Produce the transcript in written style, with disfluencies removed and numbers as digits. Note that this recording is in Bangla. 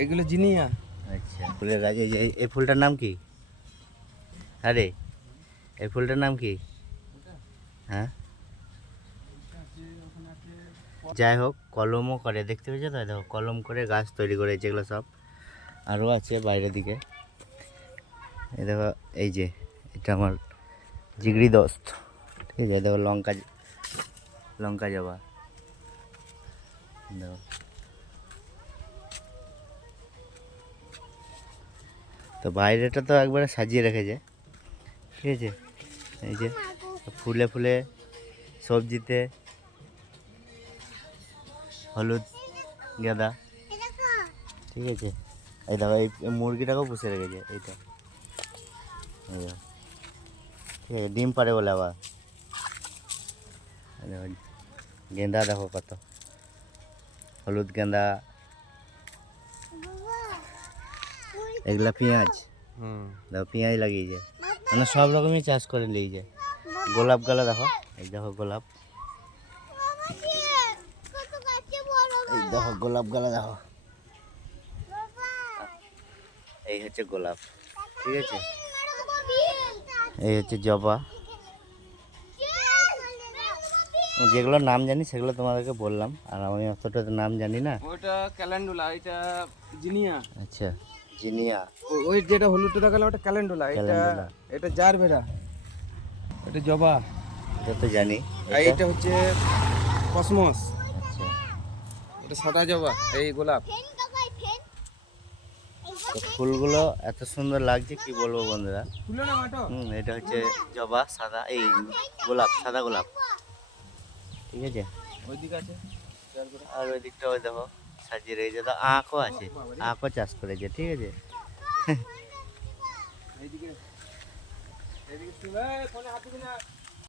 এগুলো জিনিয়া। আচ্ছা, ফুলের গাছ। এই ফুলটার নাম কি? আরে এই ফুলটার নাম কি? হ্যাঁ, যাই হোক, কলমও করে, দেখতে পেয়েছো তো? দেখো, কলম করে গাছ তৈরি করে যেগুলো সব আরও আছে বাইরের দিকে। এই দেখো, এই যে এটা আমার জিগরি দোস্ত, ঠিক আছে? দেখো লঙ্কা, লঙ্কা জবা দেখো। তো বাইরেটা তো একবারে সাজিয়ে রেখেছে, ঠিক আছে? এই যে ফুলে ফুলে, সবজিতে হলুদ গাঁদা, ঠিক আছে? এই দেখো, এই মুরগিটাকেও পুষে রেখেছে, এইটা। এই দেখো, ঠিক আছে, ডিম পারে বলে আবার। এই দেখো, গেঁদা দেখো কত, হলুদ গেঁদা, এগুলা পেঁয়াজ। দেখো পেঁয়াজ লাগিয়েছে, মানে সব রকমই চাষ করে নিয়েছে। গোলাপ গালা দেখো, এই দেখো গোলাপ, এই দেখো গোলাপ গালা দেখো, এই হচ্ছে গোলাপ, ঠিক আছে? এই হচ্ছে জবা। যেগুলোর নাম জানি সেগুলো তোমাদেরকে বললাম, আর আমি অতটা নাম জানি না। ওটা ক্যালেন্ডুলা, এটা জিনিয়া। আচ্ছা, জিনিয়া। ওই যেটা হলুদটা দেখালাম ওটা ক্যালেন্ডুলা, এটা ক্যালেন্ডুলা। এটা জারবেরা, এটা জবা, এটা তো জানি। আর এটা হচ্ছে কসমস, আচ্ছা, এটা সাদা জবা, এই গোলাপ। তো ফুলগুলো এত সুন্দর লাগছে কি বলবো বন্ধুরা। ফুলো না মাটো। এটা হচ্ছে জবা সাদা, এই গোলাপ সাদা গোলাপ, ঠিক আছে? ওইদিকে আছে জারবেরা। আর ওই দিকটা ওই দেখো সাজিয়ে রেখেছে, তো আঁকও আছে, আঁকও চাষ করেছে, ঠিক আছে? এইদিকে এইদিকে ফোনে হাত দিবি না।